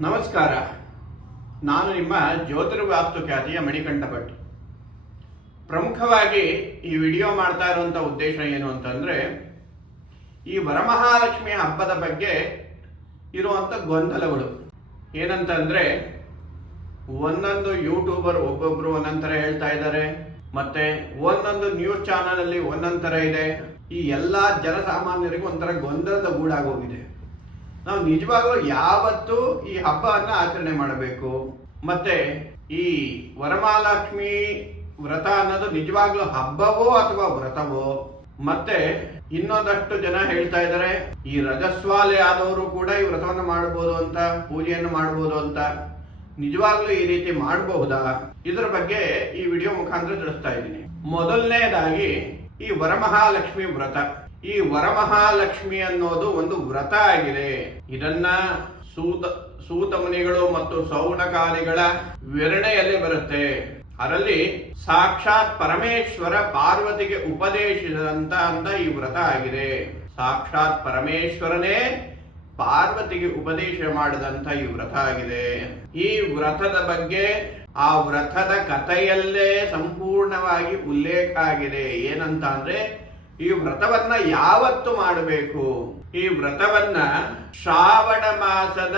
ನಮಸ್ಕಾರ. ನಾನು ನಿಮ್ಮ ಜ್ಯೋತಿರ್ವಾಸ್ತು ಖ್ಯಾತಿಯ ಮಣಿಕಂಠ ಭಟ್ ಪ್ರಮುಖವಾಗಿ ಈ ವಿಡಿಯೋ ಮಾಡ್ತಾ ಇರುವಂಥ ಉದ್ದೇಶ ಏನು ಅಂತಂದ್ರೆ, ಈ ವರಮಹಾಲಕ್ಷ್ಮಿ ಹಬ್ಬದ ಬಗ್ಗೆ ಇರುವಂಥ ಗೊಂದಲಗಳು. ಏನಂತಂದ್ರೆ, ಒಂದೊಂದು ಯೂಟ್ಯೂಬರ್ ಒಬ್ಬೊಬ್ರು ಒಂದೊಂದರ ಹೇಳ್ತಾ ಇದ್ದಾರೆ, ಮತ್ತೆ ಒಂದೊಂದು ನ್ಯೂಸ್ ಚಾನಲಲ್ಲಿ ಅಲ್ಲಿ ಒಂದೊಂದ್ ಥರ ಇದೆ. ಈ ಎಲ್ಲ ಜನಸಾಮಾನ್ಯರಿಗೂ ಒಂಥರ ಗೊಂದಲದ ಗೂಡಾಗೋಗಿದೆ. ನಾವು ನಿಜವಾಗ್ಲೂ ಯಾವತ್ತು ಈ ಹಬ್ಬವನ್ನ ಆಚರಣೆ ಮಾಡಬೇಕು. ಮತ್ತೆ ಈ ವರಮಹಾಲಕ್ಷ್ಮಿ ವ್ರತ ಅನ್ನೋದು ನಿಜವಾಗ್ಲೂ ಹಬ್ಬವೋ ಅಥವಾ ವ್ರತವೋ? ಮತ್ತೆ ಇನ್ನೊಂದಷ್ಟು ಜನ ಹೇಳ್ತಾ ಇದ್ದಾರೆ, ಈ ರಜಸ್ವಾಲೆ ಆದವರು ಕೂಡ ಈ ವ್ರತವನ್ನು ಮಾಡಬಹುದು ಅಂತ, ಪೂಜೆಯನ್ನು ಮಾಡಬಹುದು ಅಂತ. ನಿಜವಾಗ್ಲೂ ಈ ರೀತಿ ಮಾಡಬಹುದಾ? ಇದರ ಬಗ್ಗೆ ಈ ವಿಡಿಯೋ ಮುಖಾಂತರ ತಿಳಿಸ್ತಾ ಇದ್ದೀನಿ. ಮೊದಲನೇದಾಗಿ ಈ ವರಮಹಾಲಕ್ಷ್ಮಿ ವ್ರತ. ಈ ವರಮಹಾಲಕ್ಷ್ಮಿ ಅನ್ನೋದು ಒಂದು ವ್ರತ ಆಗಿದೆ. ಇದನ್ನ ಸೂತ ಸೂತ ಮುನಿಗಳು ಮತ್ತು ಸೌನಕಾದಿಗಳ ವಿವರಣೆಯಲ್ಲಿ ಬರುತ್ತೆ. ಅದರಲ್ಲಿ ಸಾಕ್ಷಾತ್ ಪರಮೇಶ್ವರ ಪಾರ್ವತಿಗೆ ಉಪದೇಶಿಸಿದಂತ ಅಂತ ಈ ವ್ರತ ಆಗಿದೆ. ಸಾಕ್ಷಾತ್ ಪರಮೇಶ್ವರನೇ ಪಾರ್ವತಿಗೆ ಉಪದೇಶ ಮಾಡಿದಂತ ಈ ವ್ರತ ಆಗಿದೆ. ಈ ವ್ರತದ ಬಗ್ಗೆ ಆ ವ್ರತದ ಕಥೆಯಲ್ಲೇ ಸಂಪೂರ್ಣವಾಗಿ ಉಲ್ಲೇಖ ಆಗಿದೆ. ಏನಂತ ಅಂದ್ರೆ ಈ ವ್ರತವನ್ನ ಯಾವತ್ತು ಮಾಡಬೇಕು? ಈ ವ್ರತವನ್ನ ಶ್ರಾವಣ ಮಾಸದ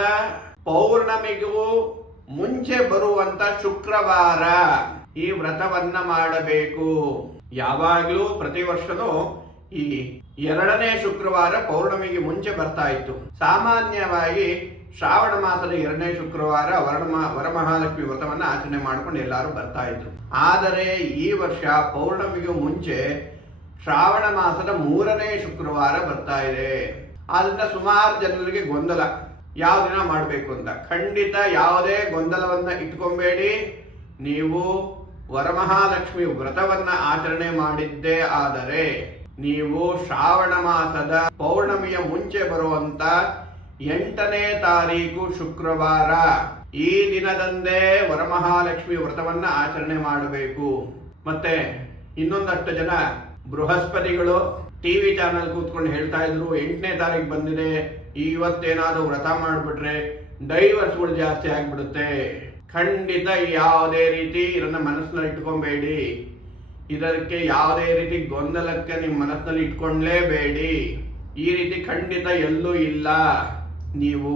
ಪೌರ್ಣಮಿಗೂ ಮುಂಚೆ ಬರುವಂತ ಶುಕ್ರವಾರ ಈ ವ್ರತವನ್ನ ಮಾಡಬೇಕು. ಯಾವಾಗಲೂ ಪ್ರತಿ ವರ್ಷನೂ ಈ ಎರಡನೇ ಶುಕ್ರವಾರ ಪೌರ್ಣಮಿಗೆ ಮುಂಚೆ ಬರ್ತಾ ಇತ್ತು. ಸಾಮಾನ್ಯವಾಗಿ ಶ್ರಾವಣ ಮಾಸದ ಎರಡನೇ ಶುಕ್ರವಾರ ವರಮ ವರಮಹಾಲಕ್ಷ್ಮಿ ವ್ರತವನ್ನ ಆಚರಣೆ ಮಾಡ್ಕೊಂಡು ಎಲ್ಲರೂ ಬರ್ತಾ ಇದ್ರು. ಆದರೆ ಈ ವರ್ಷ ಪೌರ್ಣಮಿಗೂ ಮುಂಚೆ ಶ್ರಾವಣ ಮಾಸದ ಮೂರನೇ ಶುಕ್ರವಾರ ಬರ್ತಾ ಇದೆ. ಆದ್ರಿಂದ ಸುಮಾರು ಜನರಿಗೆ ಗೊಂದಲ. ಯಾವ ದಿನ ಮಾಡಬೇಕು ಅಂತ. ಖಂಡಿತ ಯಾವುದೇ ಗೊಂದಲವನ್ನ ಇಟ್ಕೊಬೇಡಿ. ನೀವು ವರಮಹಾಲಕ್ಷ್ಮಿ ವ್ರತವನ್ನ ಆಚರಣೆ ಮಾಡಿದ್ದೇ ಆದರೆ ನೀವು ಶ್ರಾವಣ ಮಾಸದ ಪೌರ್ಣಮಿಯ ಮುಂಚೆ ಬರುವಂತ ಎಂಟನೇ ತಾರೀಕು ಶುಕ್ರವಾರ ಈ ದಿನದಂದೇ ವರಮಹಾಲಕ್ಷ್ಮಿ ವ್ರತವನ್ನ ಆಚರಣೆ ಮಾಡಬೇಕು. ಮತ್ತೆ ಇನ್ನೊಂದಷ್ಟು ಜನ ಬೃಹಸ್ಪತಿಗಳು ಟಿವಿ ಚಾನಲ್ ಕೂತ್ಕೊಂಡು ಹೇಳ್ತಾ ಇದ್ರು, ಎಂಟನೇ ತಾರೀಕು ಬಂದಿದೆ ಇವತ್ತೇನಾದ್ರೂ ವ್ರತ ಮಾಡ್ಬಿಟ್ರೆ ಡೈವರ್ಸ್ಗಳು ಜಾಸ್ತಿ ಆಗ್ಬಿಡುತ್ತೆ. ಖಂಡಿತ ಯಾವುದೇ ರೀತಿ ಇದನ್ನ ಮನಸ್ಸಿನಲ್ಲಿ ಇಟ್ಕೊಬೇಡಿ. ಇದಕ್ಕೆ ಯಾವುದೇ ರೀತಿ ಗೊಂದಲಕ್ಕೆ ನಿಮ್ಮ ಮನಸ್ಸಿನಲ್ಲಿ ಇಟ್ಕೊಂಡ್ಲೇಬೇಡಿ ಈ ರೀತಿ ಖಂಡಿತ ಎಲ್ಲೂ ಇಲ್ಲ. ನೀವು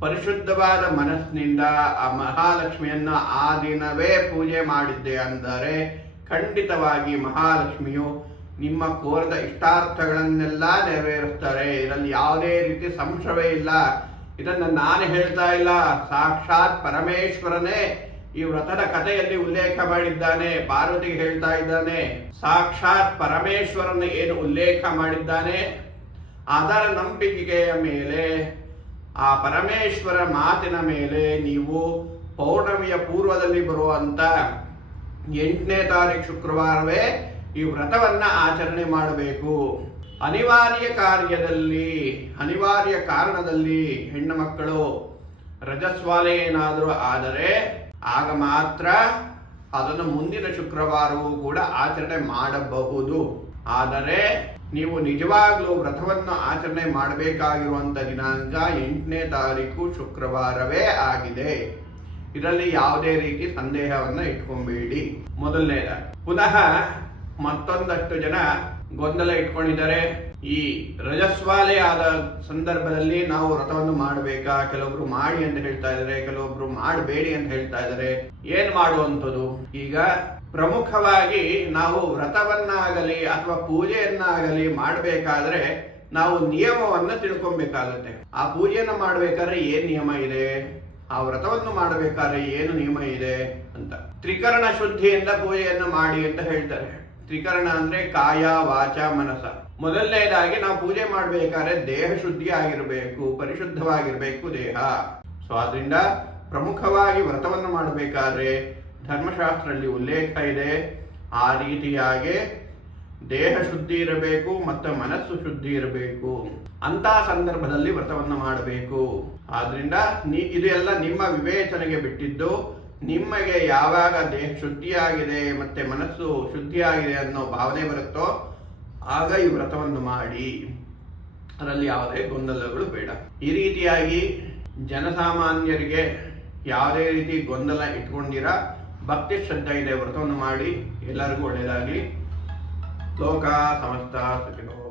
ಪರಿಶುದ್ಧವಾದ ಮನಸ್ಸಿನಿಂದ ಆ ಮಹಾಲಕ್ಷ್ಮಿಯನ್ನ ಆ ದಿನವೇ ಪೂಜೆ ಮಾಡಿದ್ದೆ ಅಂದರೆ ಖಂಡಿತವಾಗಿ ಮಹಾಲಕ್ಷ್ಮಿಯು ನಿಮ್ಮ ಕೋರದ ಇಷ್ಟಾರ್ಥಗಳನ್ನೆಲ್ಲ ನೆರವೇರಿಸ್ತಾರೆ. ಇದರಲ್ಲಿ ಯಾವುದೇ ರೀತಿ ಸಂಶಯವೇ ಇಲ್ಲ. ಇದನ್ನು ನಾನು ಹೇಳ್ತಾ ಇಲ್ಲ. ಸಾಕ್ಷಾತ್ ಪರಮೇಶ್ವರನೇ ಈ ವ್ರತದ ಕಥೆಯಲ್ಲಿ ಉಲ್ಲೇಖ ಮಾಡಿದ್ದಾನೆ. ಪಾರ್ವತಿಗೆ ಹೇಳ್ತಾ ಇದ್ದಾನೆ, ಸಾಕ್ಷಾತ್ ಪರಮೇಶ್ವರನ ಏನು ಉಲ್ಲೇಖ ಮಾಡಿದ್ದಾನೆ? ಅದರ ನಂಬಿಕೆಯ ಮೇಲೆ, ಆ ಪರಮೇಶ್ವರ ಮಾತಿನ ಮೇಲೆ ನೀವು ಪೌರ್ಣಮಿಯ ಪೂರ್ವದಲ್ಲಿ ಬರುವಂತ ಎಂಟನೇ ತಾರೀಕು ಶುಕ್ರವಾರವೇ ಈ ವ್ರತವನ್ನ ಆಚರಣೆ ಮಾಡಬೇಕು. ಅನಿವಾರ್ಯ ಕಾರ್ಯದಲ್ಲಿ, ಅನಿವಾರ್ಯ ಕಾರಣದಲ್ಲಿ ಹೆಣ್ಣು ಮಕ್ಕಳು ರಜಸ್ವಾಲೆ ಏನಾದರೂ ಆದರೆ ಆಗ ಮಾತ್ರ ಅದನ್ನು ಮುಂದಿನ ಶುಕ್ರವಾರವೂ ಕೂಡ ಆಚರಣೆ ಮಾಡಬಹುದು. ಆದರೆ ನೀವು ನಿಜವಾಗ್ಲೂ ವ್ರತವನ್ನು ಆಚರಣೆ ಮಾಡಬೇಕಾಗಿರುವಂತ ದಿನಾಂಕ ಎಂಟನೇ ತಾರೀಕು ಶುಕ್ರವಾರವೇ ಆಗಿದೆ. ಇದರಲ್ಲಿ ಯಾವುದೇ ರೀತಿ ಸಂದೇಹವನ್ನ ಇಟ್ಕೊಬೇಡಿ. ಮೊದಲನೇದ ಪುನಃ ಮತ್ತೊಂದಷ್ಟು ಜನ ಗೊಂದಲ ಇಟ್ಕೊಂಡಿದ್ದಾರೆ. ಈ ರಜಸ್ವಾಲೆ ಆದ ಸಂದರ್ಭದಲ್ಲಿ ನಾವು ವ್ರತವನ್ನು ಮಾಡಬೇಕಾ? ಕೆಲವೊಬ್ರು ಮಾಡಿ ಅಂತ ಹೇಳ್ತಾ ಇದ್ದಾರೆ, ಕೆಲವೊಬ್ರು ಮಾಡಬೇಡಿ ಅಂತ ಹೇಳ್ತಾ ಇದ್ದಾರೆ. ಏನ್ ಮಾಡುವಂಥದ್ದು? ಈಗ ಪ್ರಮುಖವಾಗಿ ನಾವು ವ್ರತವನ್ನಾಗಲಿ ಅಥವಾ ಪೂಜೆಯನ್ನಾಗಲಿ ಮಾಡಬೇಕಾದ್ರೆ ನಾವು ನಿಯಮವನ್ನ ತಿಳ್ಕೊಬೇಕಾಗತ್ತೆ. ಆ ಪೂಜೆಯನ್ನ ಮಾಡ್ಬೇಕಾದ್ರೆ ಏನ್ ನಿಯಮ ಇದೆ? ಆ ವ್ರತವನ್ನು ಮಾಡಬೇಕಾದ್ರೆ ಏನು ನಿಯಮ ಇದೆ ಅಂತ. ತ್ರಿಕರಣ ಶುದ್ಧಿಯಿಂದ ಪೂಜೆಯನ್ನು ಮಾಡಿ ಅಂತ ಹೇಳ್ತಾರೆ. ತ್ರಿಕರಣ ಅಂದ್ರೆ ಕಾಯ, ವಾಚ, ಮನಸ. ಮೊದಲನೇದಾಗಿ ನಾವು ಪೂಜೆ ಮಾಡಬೇಕಾದ್ರೆ ದೇಹ ಶುದ್ಧಿ ಆಗಿರಬೇಕು, ಪರಿಶುದ್ಧವಾಗಿರಬೇಕು ದೇಹ. ಸೊ ಆದ್ರಿಂದ ಪ್ರಮುಖವಾಗಿ ವ್ರತವನ್ನು ಮಾಡಬೇಕಾದ್ರೆ ಧರ್ಮಶಾಸ್ತ್ರದಲ್ಲಿ ಉಲ್ಲೇಖ ಇದೆ. ಆ ರೀತಿಯಾಗಿ ದೇಹ ಶುದ್ಧಿ ಇರಬೇಕು, ಮತ್ತು ಮನಸ್ಸು ಶುದ್ಧಿ ಇರಬೇಕು. ಅಂತ ಸಂದರ್ಭದಲ್ಲಿ ವ್ರತವನ್ನು ಮಾಡಬೇಕು. ಆದ್ರಿಂದ ನೀ ಇದೆಲ್ಲ ನಿಮ್ಮ ವಿವೇಚನೆಗೆ ಬಿಟ್ಟಿದ್ದು. ನಿಮಗೆ ಯಾವಾಗ ದೇಹ ಶುದ್ಧಿಯಾಗಿದೆ ಮತ್ತೆ ಮನಸ್ಸು ಶುದ್ಧಿಯಾಗಿದೆ ಅನ್ನೋ ಭಾವನೆ ಬರುತ್ತೋ, ಆಗ ಈ ವ್ರತವನ್ನು ಮಾಡಿ. ಅದರಲ್ಲಿ ಯಾವುದೇ ಗೊಂದಲಗಳು ಬೇಡ. ಈ ರೀತಿಯಾಗಿ ಜನಸಾಮಾನ್ಯರಿಗೆ ಯಾವುದೇ ರೀತಿ ಗೊಂದಲ ಇಟ್ಕೊಂಡಿರ, ಭಕ್ತಿ ಶ್ರದ್ಧ ಇದೆ ವ್ರತವನ್ನು ಮಾಡಿ, ಎಲ್ಲರಿಗೂ ಒಳ್ಳೆಯದಾಗಲಿ ಲೋಕ ಸಮಸ್ತ ಸುಖಿನೋ.